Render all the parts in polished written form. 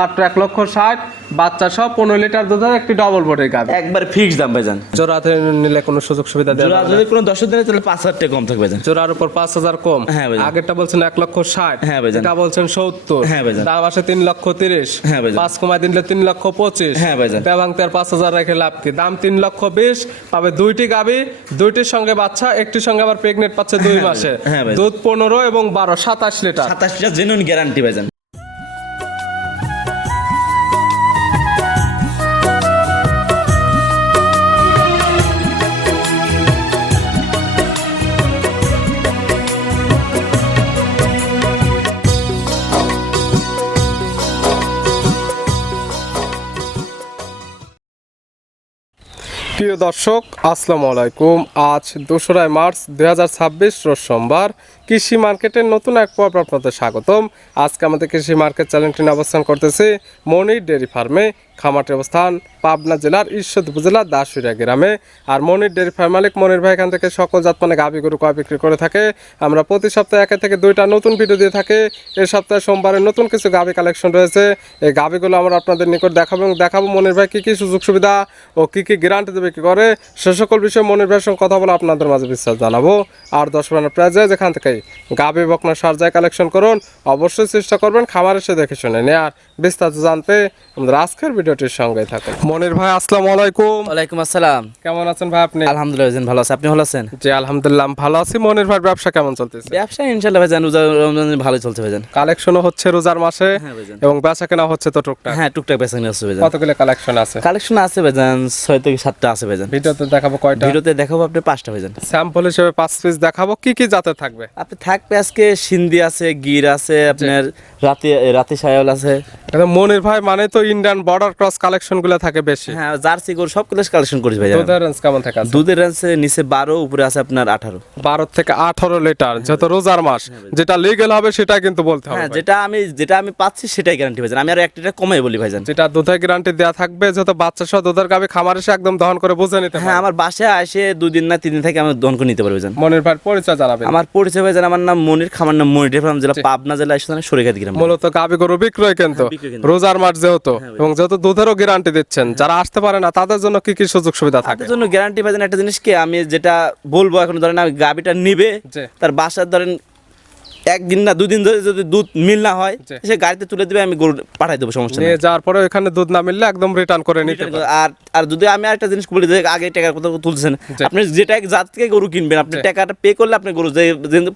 মাত্র 1,60,000, বাচ্চা সহ 15 লিটার দুধের একটি ডবল বডির গাভী। একবার ফিক্স দাম ভাইজান। জোড়াতে নিলে কোনো সুযোগ সুবিধা দেওয়া জোড়া যাবে না? যদি কোনো 10 দিনে তাহলে 5,000 টাকা কম থাকবে ভাইজান। জোড়ার উপর 5,000 কম। হ্যাঁ ভাইজান। আগেরটা বলছেন 1,60,000, হ্যাঁ ভাইজান। এটা বলছেন 70। হ্যাঁ ভাইজান। দাম আসে 3,30,000। হ্যাঁ ভাইজান। 5 কমায় দিলে 3,25,000। হ্যাঁ ভাইজান। দেবাংতে আর 5,000 রেখে লাভ কি? দাম 3,20,000। পাবে দুইটি গাভী, দুইটির সঙ্গে বাচ্চা, একটির সঙ্গে আবার প্রেগনেন্ট পাচ্ছে 2 মাসে। হ্যাঁ ভাইজান। দুধ 15 এবং 12 27 লিটার। 27 লিটার জেনুইন গ্যারান্টি ভাইজান। প্রিয় দর্শক, আসসালামু আলাইকুম। আজ 2রা মার্চ 2026 রোজ সোমবার। কৃষি মার্কেটের নতুন এক পর্ব আপনাদের স্বাগতম। আজকে আমাদের কৃষি মার্কেট চ্যানেলটি অবস্থান করতেছে মনির ডেয়ারি ফার্মে। খামারটির অবস্থান পাবনা জেলার ঈশ্বরদী উপজেলার দাসুরিয়া গ্রামে। আর মনির ডেয়ারি ফার্ম মালিক মনির ভাই এখান থেকে সকল জাতমানের গাভী গরু ক্রয় বিক্রি করে থাকে। আমরা প্রতি সপ্তাহে 1 থেকে 2টা নতুন ভিডিও দিয়ে থাকি। এই সপ্তাহে সোমবারে নতুন কিছু গাভী কালেকশন রয়েছে। এই গাভীগুলো আমরা আপনাদের নিকট দেখাবো এবং দেখাবো মনির ভাই কী কী সুযোগ সুবিধা ও কী কী গ্যারান্টি দেবে কী করে, সে সকল বিষয়ে মনির ভাইয়ের সঙ্গে কথা বলে আপনাদের মাঝে বিস্তার জানাবো। আর 10 রানের প্রাইজে যেখান থেকে গাভী বকনা সারজায় কালেকশন করুন, অবশ্যই চেষ্টা করবেন খামার এসে দেখে শুনে নেয়ার। বিস্তারিত জানতে আমাদের আজকের ভিডিওটির সঙ্গে থাকুন। মনির ভাই আসসালামু আলাইকুম। ওয়ালাইকুম আসসালাম। কেমন আছেন ভাই আপনি? আলহামদুলিল্লাহ ভাইজান ভালো আছি, আপনি ভালো আছেন? জি আলহামদুলিল্লাহ ভালো আছি। মনির ভাইয়ের ব্যবসা কেমন চলতেছে? ব্যবসা ইনশাআল্লাহ ভাইজান রমজান ভালো চলছে ভাইজান। কালেকশনও হচ্ছে রোজার মাসে হ্যাঁ ভাইজান। এবং বেচা কেনা হচ্ছে তো টুকটাক। হ্যাঁ টুকটাক বেচা কিনা আছে ভাইজান। কতগুলো কালেকশন আছে? কালেকশন আছে ভাইজান 6 থেকে 7টা আছে ভাইজান। ভিডিওতে দেখাবো কয়টা? ভিডিওতে দেখাবো আপনি 5টা ভাইজান। স্যাম্পল হিসেবে 5 পিস দেখাবো। কি কি জাতের থাকবে? আপনি থাকবে আজকে সিন্ধি আছে, গির আছে, আপনার রাতি সায়াল আছে। একদম মনির ভাই মানে তো ইন্ডিয়ান বর্ডার ক্রস কালেকশন গুলো থাকে বেশি। হ্যাঁ জার্সি গরু সব কিছু কালেকশন করেছি ভাইজান। দুধের রেঞ্জ কেমন থাকে? দুধের রেঞ্জ নিচে 12, উপরে আছে আপনার 18। 12 থেকে 18 লিটার। যেহেতু রোজার মাস, যেটা লিগ্যাল হবে সেটা কিন্তু বলতে হবে। হ্যাঁ যেটা আমি পাচ্ছি সেটাই গ্যারান্টি ভাইজান। আমি আর একটা কমাই বলি ভাইজান। যেটা দুধের গ্যারান্টি দেয়া থাকবে, যেহেতু বাচ্চা সহ দুধের গাভী খামার এসে একদম দহন করে বুঝে নিতে হ্যাঁ পারবে। আমার বাসায় আসে 2 দিন না 3 দিন থেকে আমি দহন করে নিতে পারবো ভাইজান। মনির ভাই পরিচয় জানাবেন। আমার পরিচয় ভাইজান, আমার নাম মনির, খামার নাম মনির ফার্ম, জেলা পাবনা জেলা ঈশ্বরদী সরিঘাট গ্রাম। মূলত গাভী গরু বিক্রয় কিন্তু বিক্রয় কেন্দ্র। রোজার মাস যেহেতু, এবং যেহেতু দুধেরও গ্যারান্টি দিচ্ছেন, যারা আসতে পারে না তাদের জন্য কি কি সুযোগ সুবিধা থাকে? তাদের জন্য গ্যারান্টি ভাইজান একটা জিনিস কি, আমি যেটা বলবো এখন ধরেন আমি গাবিটা নিবে, জি। তার বাসার ধরেন 1 দিন না 2 দিন ধরে যদি দুধ মিল না হয় জি। সে গাড়িতে তুলে দিবে, আমি গরু পাঠাই দেবো, সমস্যা নেই। নিয়ে যাওয়ার পরে এখানে দুধ না মিললে একদম রিটার্ন করে নিতে পারবে। আর যদি আমি একটা জিনিস বলি যে আগে টাকার কথা তুলছেন, জি। আপনি যেটা জাত থেকে গরু কিনবেন আপনি জি। টাকাটা পে করলে আপনি গরু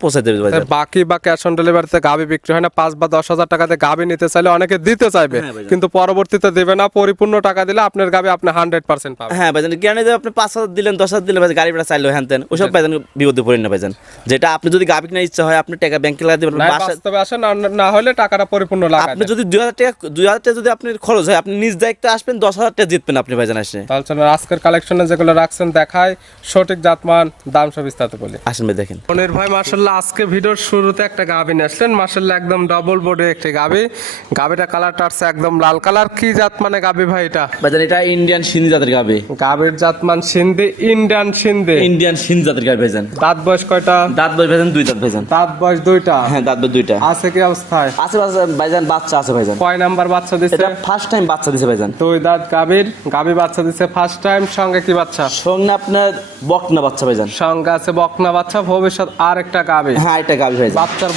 পৌঁছে দেবে ভাইজান। বাকি বা ক্যাশ অন ডেলিভারিতে গাভী বিক্রি হয় না। 5 বা 10,000 টাকাতে গাভী নিতে চাইলে অনেকে দিতে চাইবে, হ্যাঁ ভাইজান। কিন্তু পরবর্তীতে দেবে না। পরিপূর্ণ টাকা দিলে আপনার গাভী আপনি 100% পাবেন। হ্যাঁ ভাইজান, গ্যারান্টি দেবে আপনি 5,000 দিলেন, 10,000 দিলেন ভাইজান, গাড়ি ভাড়া চাইলো হ্যান তেন ওসব ভাইজান বিপদে পড়েন না ভাইজান। যেটা আপনি যদি গাভী কিনার ইচ্ছা হয় আপনি টাকা ব্যাংকে লাগা দিবেন, না বাসা বাস্তবে আসে না হলে টাকাটা পরিপূর্ণ লাগায় আপনি দেন। যদি 2,000 টাকা যদি আপনার খরচ হয়, আপনি নিজ দায়িত্বে আসবেন, 10,000 টাকা জিতবেন আপনি ভাইজান। আসে তাহলে চলুন আজকের কালেকশনে যেগুলো রাখছেন দেখায়, সঠিক জাতমান দাম সব বিস্তারিত বলি। আসেন ভাই দেখেন। মনির ভাই মাশাআল্লাহ আজকে ভিডিওর শুরুতে একটা গাভী নিয়ে আসলেন। মাশাআল্লাহ একদম ডাবল বডি একটি গাভী। গাভীটা কালারটা আছে একদম লাল কালার। কি জাত মানে গাভী ভাই এটা? ভাইজান এটা ইন্ডিয়ান সিন্ধি জাতের গাবে। গাভীর জাতমান সিন্ধি, ইন্ডিয়ান সিন্ধি। ইন্ডিয়ান সিন্ধি জাতের গাবে ভাইজান। দাঁত বয়স কয়টা? দাঁত বই ভাইজান 2 দাঁত ভাইজান। দাঁত বয়স 2টা। হ্যাঁ দাঁত বই 2টা। আছে কি অবস্থায়? আছে ভাইজান, বাচ্চা আছে ভাইজান। কয় নাম্বার বাচ্চা দিছে? এটা ফার্স্ট টাইম বাচ্চা দিছে ভাইজান। 2 দাঁত গাভী বাচ্চা দিছে ফার্স্ট টাইম। সঙ্গে কি বাচ্চা? সঙ্গে আপনার বকনা বাচ্চা ভাইজান। সঙ্গে আছে বকনা বাচ্চা। ভবিষ্যৎ আর একটা গাভী। হ্যাঁ এটা গাবে ভাইজান। বাচ্চার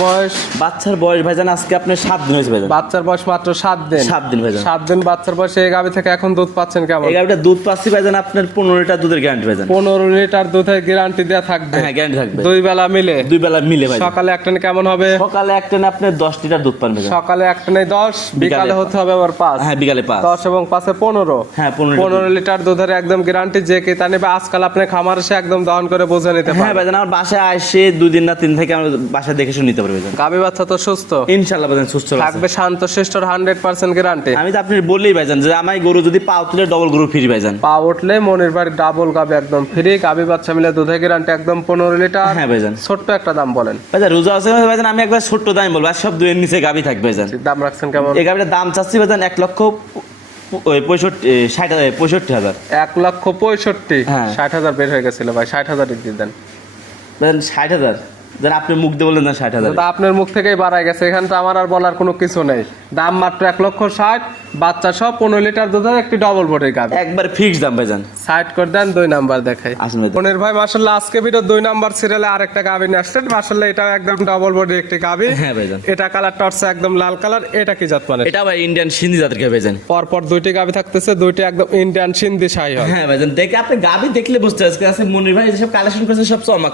বয়স ভাইজান আজকে আপনার 7 দিন হয়েছে ভাইজান। বাচ্চার বয়স মাত্র 7 দিন। 7 দিন ভাইজান। 7 দিন বাচ্চার বয়সে এই গাভী থেকে এখন দুধ পাচ্ছেন কেমন? এই গাবিটা দুধ পাচ্ছি ভাইজান আপনার 15 লিটার দুধের গ্যারান্টি ভাইজান। 15 লিটার দুধের গ্যারান্টি দেয়া থাকবে। হ্যাঁ গ্যারান্টি থাকবে। 2 বেলা মিলে। 2 বেলা মিলে ভাইজান। সকালে একটা কেমন হবে? সকালে একটা না আপনি 10 লিটার দুধ পান ভাইজান। সকালে একটা নেই 10, বিকালে হতে হবে আবার 5। হ্যাঁ বিকালে 5। 10 এবং 5 15। হ্যাঁ 15 লিটার দুধের একদম গ্যারান্টি। যে কে তা নেবে আজকাল আপনি খামার এসে একদম দহন করে বুঝে নিতে হ্যাঁ পারবেন। ভাইজান আমার বাসায় আসে 2 দিন না 3 থেকে আমি বাসায় দেখে শুনে নিতে পারবো ভাইজান। গাভী বাচ্চা তো সুস্থ ইনশাআল্লাহ ভাইজান সুস্থ থাকবে, শান্ত শিষ্ট 100% গ্যারান্টি। আমি তো আপনি বললেই ভাইজান যে আমার গরু যদি পা উঠলে ডবল গরু ফ্রি ভাইজান। পা উঠলে মনির বাড়ি ডাবল গাভী একদম ফ্রি। গাভী বাচ্চা মিলে দুধের গ্যারান্টি একদম 15 লিটার। হ্যাঁ ভাইজান। ছোট্ট একটা দাম বলেন ভাইজান রোজা আছে ভাইজান, আমি একবার ছোট্ট দাম বলবো, আর সব 2 এর নিচে গাবি থাকবে ভাইজান। দাম রাখছেন কেমন? এই গাবিটার দাম চাচ্ছি ভাইজান 1,65,000। 1,65,000। হ্যাঁ। 60,000 বের হয়ে গেছিল ভাই, 60,000 দিয়ে দেন। ভাইজান 60,000 যেন আপনি মুখ দিয়ে বললেন না 60,000 তা আপনার মুখ থেকেই বাড়ায় গেছে, এখানে তো আমার আর বলার কোনো কিছু নেই। দাম মাত্র 1,60,000, বাচ্চা সহ 15 লিটার দুধের একটি ডবল বডির গাভী। একবার ফিক্স দাম ভাইজান। সাইড করে দেন, 2 নাম্বার দেখাই। আসুন ভাই। মনির ভাই মাশাআল্লাহ আজকে ভিডিও 2 নাম্বার সিরিয়ালে আরেকটা গাভী নিয়ে আসছেন। মাশাআল্লাহ এটাও একদম ডাবল বডির একটি গাভী। হ্যাঁ ভাইজান। এটা কালারটা হচ্ছে একদম লাল কালার। এটা কি জাত মানে? এটা ভাই ইন্ডিয়ান সিন্ধি জাতের গাভী ভাইজান। পরপর 2টি গাভী থাকতেছে, 2টি একদম ইন্ডিয়ান সিন্ধি শাহিওয়াল। হ্যাঁ ভাইজান, দেখে আপনি গাভী দেখলে বুঝতে পারছেন আজকে মনির ভাই যেসব কালেকশন করেছে সব চমক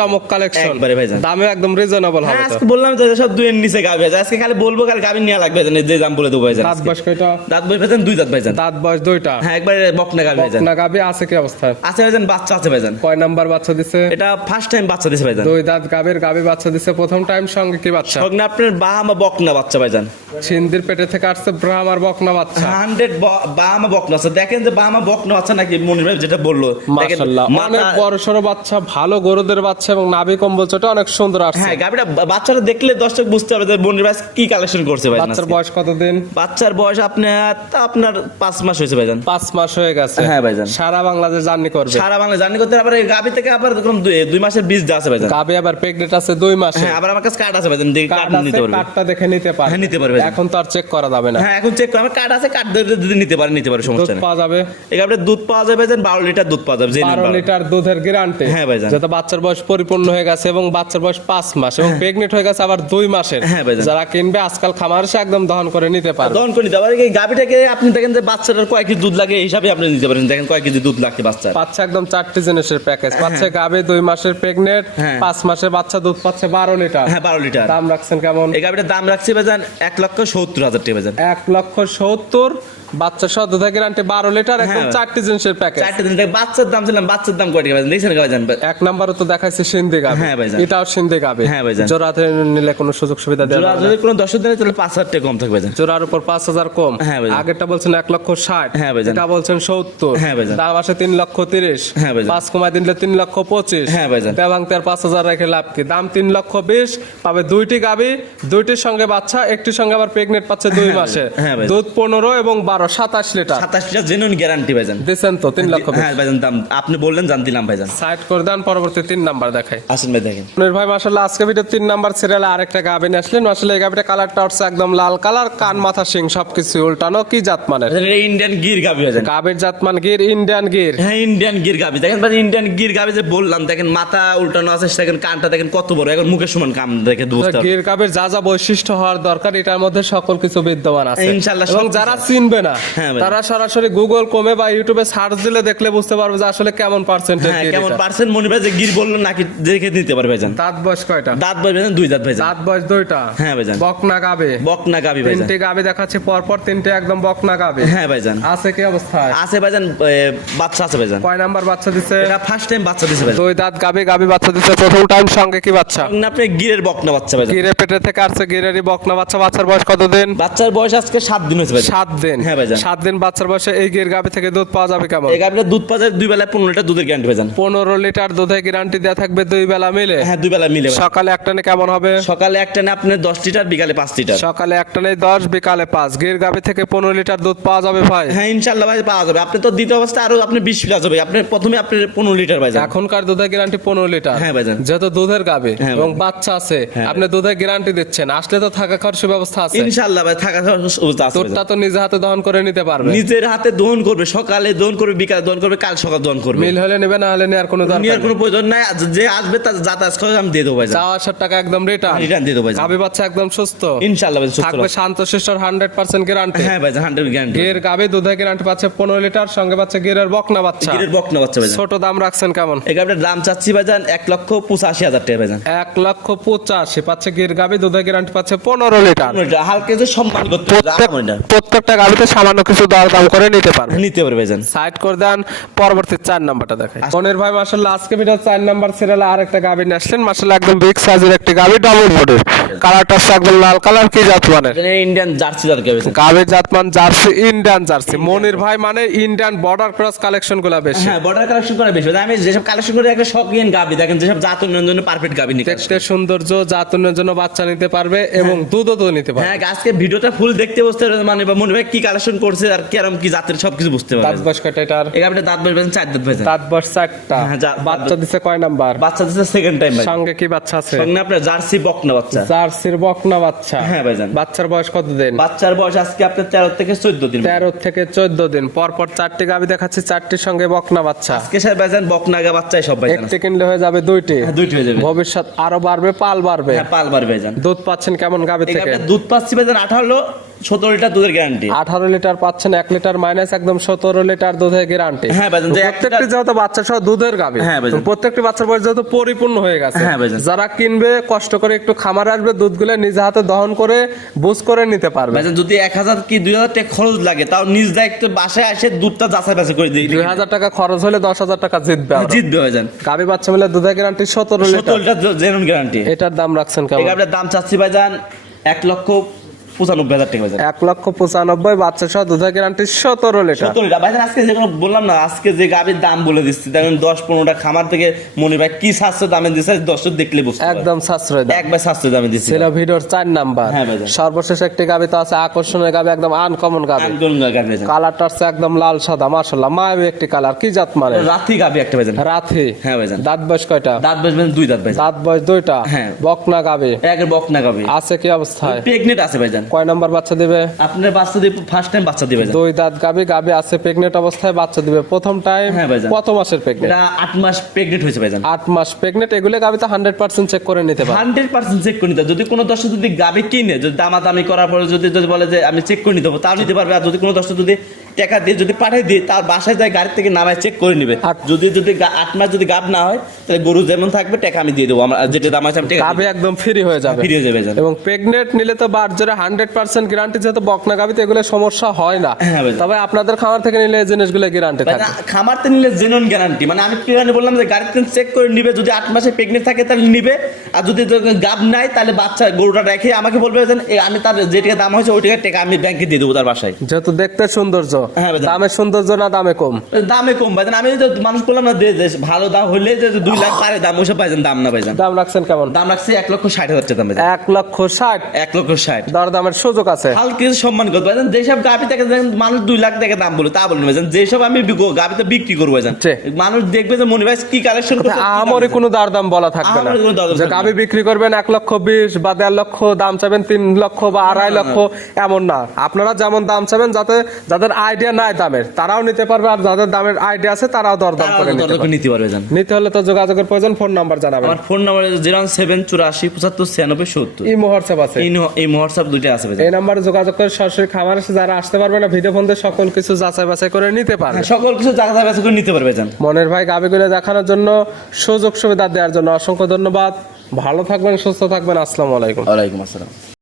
চমক কালেকশন একবারে ভাইজান। দামে একদম রিজনেবল হবে। তো আজকে বললাম তো সব 2 এর নিচে গাভী আছে, আজকে খালি বলবো কাল গাভী নেওয়া লাগবে ভাইজান, যে দাম বলে দেবো ভাইজান। দাঁত বয়স কয়টা? দাঁত বই ভাইজান 2 দাঁত ভাইজান। দাঁত বয়স 2টা। হ্যাঁ একবারে বকনা গাভী ভাইজান। না গাভী আছে কি অবস্থায়? আছে ভাইজান, বাচ্চা আছে ভাইজান। কয় নাম্বার বাচ্চা দিছে? এটা ফার্স্ট টাইম বাচ্চা দিছে ভাইজান। 2 দাঁত গাভী বাচ্চা দিছে প্রথম টাইম। সঙ্গে কি বাচ্চা? সঙ্গে আপনার বাহামা বকনা বাচ্চা ভাইজান। সিন্ধির পেটে থেকে আসছে ব্রাহ্মার বকনা বাচ্চা। 100 বাহামা বকনা আছে। দেখেন যে বাহামা বকনা বাচ্চা নাকি মনির ভাই যেটা বললো, দেখেন মাশাআল্লাহ অনেক বড় সরো বাচ্চা, ভালো গরুদের বাচ্চা এবং নাভি কম্বল ছোট অনেক সুন্দর আসছে। হ্যাঁ গাভীটা বাচ্চাটা দেখলে দর্শক বুঝতে পারবে যে মনির ভাই কি কালেকশন করছে ভাই। বাচ্চার বয়স কতদিন? বাচ্চার বয়স আপনার 5 মাস হয়েছে ভাইজান। 5 মাস হয়ে গেছে। হ্যাঁ ভাইজান। সারা বাংলাদেশ জার্নি করবে। সারা বাংলা জার্নি করতে আবার এই গাভী থেকে আবার এরকম 2 মাসের বীজ দেওয়া আছে ভাইজান। গাভী আবার প্রেগনেন্ট আছে 2 মাসে। হ্যাঁ আবার আমার কাছে কার্ড আছে ভাইজান, দেখে কার্ড কার্ড নিতে আছে, পারবে। কার্ডটা দেখে নিতে পারবে। হ্যাঁ নিতে পারবে। এখন তো আর চেক করা যাবে না। হ্যাঁ এখন চেক করে আমার কার্ড আছে, কার্ড যদি নিতে পারে সমস্যা দুধ নেই। পাওয়া যাবে। এই গাভীটা দুধ পাওয়া যাবে ভাইজান, 12 লিটার দুধ পাওয়া যাবে। 12 লিটার দুধের গ্যারান্টি। হ্যাঁ ভাইজান। যত বাচ্চার বয়স পরিপূর্ণ হয়ে গেছে এবং বাচ্চার বয়স 5 মাস এবং প্রেগনেন্ট হয়ে গেছে আবার 2 মাসের। হ্যাঁ ভাইজান। যারা কিনবে আজকাল খামার এসে একদম দহন করে নিতে পারবে। দহন করে নিতে পারে। এই গাভীটাকে আপনি দেখেন যে বাচ্চাটার কয় কেজি দুধ লাগে এই হিসাবে আপনি নিতে পারেন। দেখেন কয় কেজি দুধ লাগছে বাচ্চা। পাচ্ছে একদম 4টি জিনিসের প্যাকেজ পাচ্ছে। গাভী 2 মাসের প্রেগনেন্ট, হ্যাঁ। 5 মাসের বাচ্চা দুধ পাচ্ছে 12 লিটার। হ্যাঁ 12 লিটার। দাম রাখছেন কেমন? এই গাভীটার দাম রাখছি ভাইজান 1,70,000 টাকা ভাইজান। 1,70,000 বাচ্চা সহ দুধের গ্যারান্টি 12 লিটার একদম হ্যাঁ। 4টি জিনিসের প্যাকেজ। 4 দিন থেকে বাচ্চার দাম ছিলাম, বাচ্চার দাম কয় টাকা ভাইজান দেখছেন ভাইজান? 1 নাম্বারও তো দেখাইছে সিন্ধি গাভী। হ্যাঁ ভাইজান। এটাও সিন্ধি গাভী। হ্যাঁ ভাইজান। জোড়াতে নিলে কোনো সুযোগ সুবিধা দেওয়া জোড়া যাবে না? যদি কোনো 10 দিনে তাহলে 5,000 টাকা কম থাকবে ভাইজান। জোড়ার উপর 5,000 কম। হ্যাঁ ভাইজান। আগেরটা বলছেন 1,60,000। হ্যাঁ ভাইজান। এটা বলছেন 70। হ্যাঁ ভাইজান। দাম আসে 3,30,000। হ্যাঁ ভাইজান। 5 কমায় দিলে 3,25,000। হ্যাঁ ভাইজান। দেবাংতে আর 5,000 রেখে লাভ কি? দাম 3,20,000। পাবে 2টি গাভী, 2টির সঙ্গে বাচ্চা, একটির সঙ্গে আবার প্রেগনেন্ট পাচ্ছে 2 মাসে। হ্যাঁ ভাইজান। দুধ 15 এবং 12 27 লিটার 27 লিটার জেনুইন গ্যারান্টি ভাইজান। দিচ্ছেন তো 3,20,000। হ্যাঁ ভাইজান, দাম আপনি বললেন জান দিলাম ভাইজান। সাইড করে দেন, পরবর্তী 3 নাম্বার দেখাই। আসুন ভাই দেখেন। মনির ভাই মাশাআল্লাহ আজকে ভিডিও 3 নাম্বার সিরিয়ালে আরেকটা গাভী নিয়ে আসলেন। মাশাআল্লাহ এই গাভীটা কালারটা হচ্ছে একদম লাল কালার, কান মাথা শিং সবকিছু উল্টানো। কি জাত মানের? এটা ইন্ডিয়ান গির গাভী ভাইজান। গাভীর জাতমান গির, ইন্ডিয়ান গির। হ্যাঁ ইন্ডিয়ান গির গাভী দেখেন ভাই, ইন্ডিয়ান গির গাভী যে বললাম দেখেন মাথা উল্টানো আছে, দেখেন কানটা দেখেন কত বড়, এখন মুখের সমান কান দেখে বুঝতে পারবেন। গির গাভীর যা যা বৈশিষ্ট্য হওয়ার দরকার এটার মধ্যে সকল কিছু বিদ্যমান আছে ইনশাআল্লাহ এবং সব যারা চিনবে না হ্যাঁ ভাই। তারা সরাসরি গুগল ক্রোমে বা ইউটিউবে সার্চ দিলে দেখলে বুঝতে পারবে যে আসলে কেমন পার্সেন্টেজ হ্যাঁ গির কেমন এটা। পার্সেন্ট মনে ভাই যে গির বললো নাকি দেখে নিতে পারবে ভাইজান। দাঁত বয়স কয়টা? দাঁত ভাইজান 2 দাঁত ভাইজান। দাঁত বয়স 2টা। হ্যাঁ ভাইজান। বকনা গাভী। বকনা গাভী ভাইজান। 3টি গাভী দেখাচ্ছে পরপর, 3টে একদম বকনা গাভী। হ্যাঁ ভাইজান। আছে কি অবস্থায়? আছে ভাইজান, বাচ্চা আছে ভাইজান। কয় নাম্বার বাচ্চা দিছে? এটা ফার্স্ট টাইম বাচ্চা দিছে ভাইজান। 2 দাঁত গাভী, গাভী বাচ্চা দিছে প্রথম টাইম। সঙ্গে কি বাচ্চা? না আপনি গিরের বকনা বাচ্চা ভাইজান। গিরে পেটে থেকে আসছে, গিরেরই বকনা বাচ্চা। বাচ্চার বয়স কতদিন? বাচ্চার বয়স আজকে 7 দিন হয়েছে ভাইজান। 7 দিন। হ্যাঁ ভাইজান। 7 দিন বাচ্চার বয়সে এই গির গাভী থেকে দুধ পাওয়া যাবে কেমন? এই গাভীটা দুধ পাওয়া যায় 2 বেলায় 15 লিটার দুধের গ্যারান্টি ভাইজান। 15 লিটার দুধে গ্যারান্টি দেওয়া থাকবে 2 বেলা মিলে। হ্যাঁ 2 বেলা মিলে ভাইজান। সকালে একটানে কেমন হবে? সকালে একটা না আপনি 10 লিটার, বিকালে 5 লিটার। সকালে একটানে 10, বিকালে 5। গির গাভী থেকে 15 লিটার দুধ পাওয়া যাবে ভাই। হ্যাঁ ইনশাআল্লাহ ভাই পাওয়া যাবে। আপনি তো দ্বিতীয় অবস্থায় আরো আপনি 20 প্লাস হবে। আপনি প্রথমে আপনি 15 লিটার ভাইজান। এখনকার দুধের গ্যারান্টি 15 লিটার। হ্যাঁ ভাইজান। যেহেতু দুধের গাভী হ্যাঁ এবং ভাই। বাচ্চা আছে, হ্যাঁ আপনি দুধের গ্যারান্টি দিচ্ছেন, আসলে তো থাকা খাওয়ার সুব্যবস্থা আছে। ইনশাআল্লাহ ভাই থাকা খাওয়ার সুবিধা আছে দুধটা ভাইজান। তো নিজে হাতে দহন করে নিতে পারবে। নিজের হাতে দহন করবে, সকালে দহন করবে, বিকালে দহন করবে, কাল সকাল দহন করবে। মিল হলে নেবে, না হলে নেওয়ার কোনো দরকার নেওয়ার নেই। কোনো প্রয়োজন নাই। যে আসবে তার যাতায়াত খরচ আমি দিয়ে দেবো ভাইজান। যাওয়া আসার টাকা একদম রিটার্ন। রিটার্ন দিয়ে দেবো ভাইজান। গাভী বাচ্চা একদম সুস্থ। ইনশাআল্লাহ ভাই সুস্থ থাকবে রাখবো। শান্তশিষ্টর 100% গ্যারান্টি। হ্যাঁ ভাইজান 100 গ্যারান্টি। গির গাভী দুধে গ্যারান্টি পাচ্ছে 15 লিটার, সঙ্গে পাচ্ছে গিরের বকনা বাচ্চা। গিরের বকনা বাচ্চা ভাইজান। ছোট দাম রাখছেন কেমন? এই গাভীটার দাম চাচ্ছি ভাইজান 1,85,000 টাকা ভাইজান। 1,85,000 পাচ্ছে গির গাভী, দুধে গ্যারান্টি পাচ্ছে 15 লিটার। হালকা কিছু সম্মান করতে হবে। প্রত্যেকটা গাভীতে সামান্য কিছু দাম করে নিতে পারবে। নিতে পারবে ভাইজান। সাইড করে দেন, পরবর্তী 4 নাম্বারটা দেখাই। মনির ভাই মাশাআল্লাহ আজকে ভিডিও 4 নাম্বার সিরিয়ালে আরেকটা গাভী নিয়ে আসলেন। মাশাআল্লাহ একদম বিগ সাইজের একটি গাভী, ডাবল বডির। কালারটা হচ্ছে একদম লাল কালার। কি জাত মানের? ইন্ডিয়ান জার্সি জাত গাভী। গাভীর জাতমান জার্সি, ইন্ডিয়ান জার্সি। মনির ভাই মানে ইন্ডিয়ান বর্ডার ক্রস কালেকশন গুলা বেশি। হ্যাঁ বর্ডার কালেকশন করে বেশি। আমি যেসব কালেকশন করে একটা শখিন গাভী দেখেন, যেসব জাত উন্নয়নের জন্য পারফেক্ট গাভী নিতে দেখতে সৌন্দর্য, জাতনের জন্য বাচ্চা নিতে পারবে এবং দুধও তো নিতে পারবে। হ্যাঁ আজকে ভিডিওটা ফুল দেখতে বসতে হবে মানে বা মনে ভাই কি কালেকশন কালেকশন করছে আর কেরম কি জাতের সবকিছু বুঝতে পারবে। দাঁত বয়স কয়টা এটার? এই গাবিটা দাঁত বয়স ভাইজান 4 দাঁত ভাইজান। দাঁত বয়স 4টা। হ্যাঁ, বাচ্চা দিছে কয় নাম্বার? বাচ্চা দিচ্ছে সেকেন্ড টাইম ভাই। সঙ্গে কি বাচ্চা আছে? সঙ্গে আপনার জার্সি বকনা বাচ্চা। জার্সির বকনা বাচ্চা। হ্যাঁ ভাইজান। বাচ্চার বয়স কত দিন? বাচ্চার বয়স আজকে আপনার 13 থেকে 14 দিন। 13 থেকে 14 দিন। পরপর 4টি গাবি দেখাচ্ছি, 4টির সঙ্গে বকনা বাচ্চা। আজকে স্যার ভাইজান বকনাগা বাচ্চাই সব ভাইজান। একটি কিনলে হয়ে যাবে 2টি। হ্যাঁ, 2টি হয়ে যাবে। ভবিষ্যৎ আরো বাড়বে, পাল বাড়বে। হ্যাঁ, পালবার ভাইজান। দুধ পাচ্ছেন কেমন গাবি এই থেকে? গাবিটা দুধ পাচ্ছি ভাইজান 17 লিটার দুধের গ্যারান্টি। 18 লিটার পাচ্ছেন, 1 লিটার মাইনাস, একদম 17 লিটার দুধের গ্যারান্টি। হ্যাঁ ভাইজান, যে প্রত্যেকটি যেহেতু বাচ্চা সহ দুধের গাবি। হ্যাঁ ভাইজান। প্রত্যেকটি বাচ্চার বয়স যেহেতু পরিপূর্ণ হয়ে গেছে। হ্যাঁ ভাইজান। যারা কিনবে কষ্ট করে একটু খামার আসবে, দুধগুলো নিজে হাতে দহন করে বুঝ করে নিতে পারবে। ভাইজান যদি 1000 কি 2000 টাকা খরচ লাগে তাও নিজ দায়িত্ব বাসায় এসে দুধটা যাচাই বাছাই করে দিই। 2000 টাকা খরচ হলে 10,000 টাকা জিতবে। জিতবে ভাইজান। গাবি বাচ্চা মিলে দুধের guarantee 17 litre. 17 litre genuine guarantee. এটার দাম রাখছেন এই কেমন? গাবিটার দাম চাচ্ছি ভাইজান 1,95,000 টাকা ভাইজান। 1,95,000 বাচ্চা সহ দুধের গ্যারান্টি 17 লিটার। 17 লিটার ভাইজান। আজকে যেগুলো বললাম না, আজকে যে গাবির দাম বলে দিচ্ছি দেখেন 10-15টা খামার থেকে মনে ভাই কি সাশ্রয় দামে দিচ্ছে, দর্শক দেখলে বুঝতে পারবে। একদম সাশ্রয় দাম। একবার সাশ্রয় দামে দিচ্ছি। ছিল ভিডিওর 4 নাম্বার। হ্যাঁ ভাইজান। সর্বশেষ একটি গাবি তো আছে আকর্ষণীয় গাবি, একদম আনকমন গাবি। আন্দোলন গাবি ভাইজান। কালারটা হচ্ছে একদম লাল সাদা, মাশাআল্লাহ মায়াবী একটি কালার। কি জাত মানে? রাতি গাবি একটা ভাইজান। রাথি। হ্যাঁ ভাইজান। দাঁত বয়স কয়টা? দাঁত বয়স ভাইজান 2 দাঁত ভাইজান। দাঁত বয়স 2টা। হ্যাঁ। বকনা গাবি। একের বকনা গাবি। আছে কি অবস্থায়? প্রেগনেন্ট আছে ভাইজান। কয় নাম্বার বাচ্চা দিবে? আপনার বাচ্চা দিয়ে ফার্স্ট টাইম বাচ্চা দিবে ভাইজান। 2 দাঁত গাবি। গাবি আছে প্রেগনেন্ট অবস্থায়, বাচ্চা দিবে প্রথম টাইম। হ্যাঁ ভাইজান। কত মাসের প্রেগনেন্ট? এটা 8 মাস প্রেগনেন্ট হয়েছে ভাইজান। 8 মাস প্রেগনেন্ট। এগুলো গাবি তো 100% চেক করে নিতে পারে। 100% চেক করে নিতে। যদি কোনো দর্শক যদি গাবি কিনে যদি দামাদামি করার পরে যদি যদি বলে যে আমি চেক করে নিতে পারবো তাও নিতে পারবে। আর যদি কোনো দর্শক যদি টাকা দিয়ে যদি পাঠিয়ে দিয়ে তার বাসায় যায় গাড়ি থেকে নামায় চেক করে নিবে। যদি 8 মাস যদি গাব না হয় তাহলে গরু যেমন থাকবে টাকা আমি দিয়ে দেবো। আমরা যেটা দাম আছে আমি টাকা গাবি একদম ফ্রি হয়ে যাবে। ফিরে যাবে ভাইজান। এবং প্রেগনেন্ট নিলে তো বার জোরে 100% গ্যারান্টি, যেহেতু বকনা গাবিতে এগুলো সমস্যা হয় না। হ্যাঁ ভাইজান। তবে আপনাদের খামার থেকে নিলে এই জিনিসগুলো গ্যারান্টি থাকে। ভাইজান, খামারতে নিলে জেনুইন গ্যারান্টি। মানে আমি কি বললাম যে গাড়িতে চেক করে নিবে, যদি 8 মাসে প্রেগনেন্ট থাকে তাহলে নিবে। আর যদি গাব নাই তাহলে বাচ্চা গরুটা রেখে আমাকে বলবে যে আমি তার যে টাকা দাম হয়েছে ওই টাকা আমি ব্যাংকে দিয়ে দেবো তার বাসায়। যেহেতু দেখতে সৌন্দর্য, হ্যাঁ ভাইজান। দামে সৌন্দর্য না দামে কম? দামে কম ভাইজান। আমি তো মানুষ বললাম না যে ভালো দাম হলে যে 2 লাখ পারে দাম, ওইসব ভাইজান দাম না ভাইজান। দাম রাখছেন কেমন? দাম রাখছে 1,60,000 টাকা দাম ভাইজান। 1,60,000। 1,60,000 দর দামের সুযোগ আছে। হালকা কিছু সম্মান করবো ভাইজান। যেসব গাভি থেকে মানুষ 2 লাখ টাকা দাম বলে তা বলেন ভাইজান। যেসব আমি গাভিতে বিক্রি করবো ভাইজান, জি। মানুষ দেখবে যে মনে ভাই কি কালেকশন করছে। আমারই কোনো দাম বলা থাকবে না। আমারই কোনো দরদাম যে থাকবে না। গাবি বিক্রি করবেন 1,20,000 বা 1.5 লক্ষ, দাম চাবেন 3 লক্ষ বা 2.5 লক্ষ, এমন না। আপনারা যেমন দাম চাবেন, যাতে যাদের আইডিয়া নাই দামের তারাও নিতে পারবে, আর যাদের দামের আইডিয়া আছে তারাও দরদাম করে নিতে পারবে। নিতে পারবে ভাইজান। নিতে হলে তো যোগাযোগের প্রয়োজন। ফোন নাম্বার জানাবেন। আমার ফোন নাম্বার 01784759670। এই হোয়াটসঅ্যাপ আছে। এই হোয়াটসঅ্যাপ দুইটা আছে ভাইজান। এই নাম্বারে যোগাযোগ করে সরাসরি খামার এসে যারা আসতে পারবে না, ভিডিও ফোন দিয়ে সকল কিছু যাচাই বাছাই করে নিতে পারবে। হ্যাঁ, সকল কিছু জায়গা জায়গা করে নিতে পারবে ভাইজান। মনের ভাই গাবিগুলো দেখানোর জন্য, সুযোগ সুবিধা দেওয়ার জন্য অসংখ্য ধন্যবাদ। ভালো থাকবেন, সুস্থ থাকবেন। আসসালামু আলাইকুম। ওয়ালাইকুম আসসালাম।